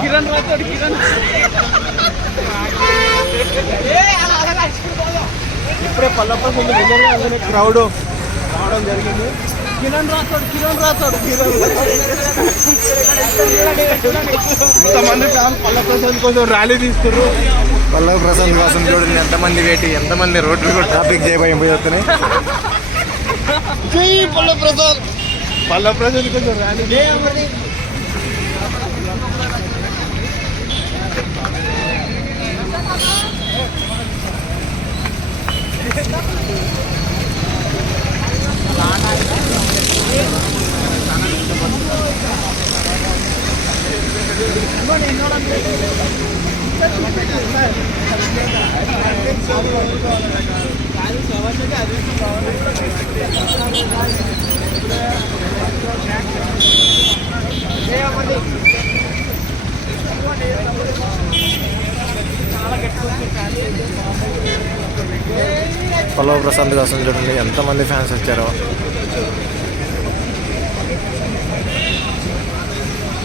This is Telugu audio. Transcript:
కిరణ్ కిరణ్ ఇప్పుడే పల్లప్ప ముందు క్రౌడ్ రావడం జరిగింది కిరణ్ రాథోడ్ కిరణ్ రాథోడ్ ఇంతమంది ఫ్యాన్స్ పల్ల ప్రసాద్ కోసం ర్యాలీ తీస్తున్నారు పల్లవి ప్రశాంత్ కోసం చూడండి ఎంతమంది వేటి ఎంతమంది రోడ్లు కూడా ట్రాఫిక్ చేయబోతున్నాయి జై పల్ల ప్రసాద్. పల్ల చెప్పవచ్చు అది ర్యాలీ పల్లవ ప్రశాంత్ కోసం చూడండి. ఎంతమంది ఫ్యాన్స్ వచ్చారో.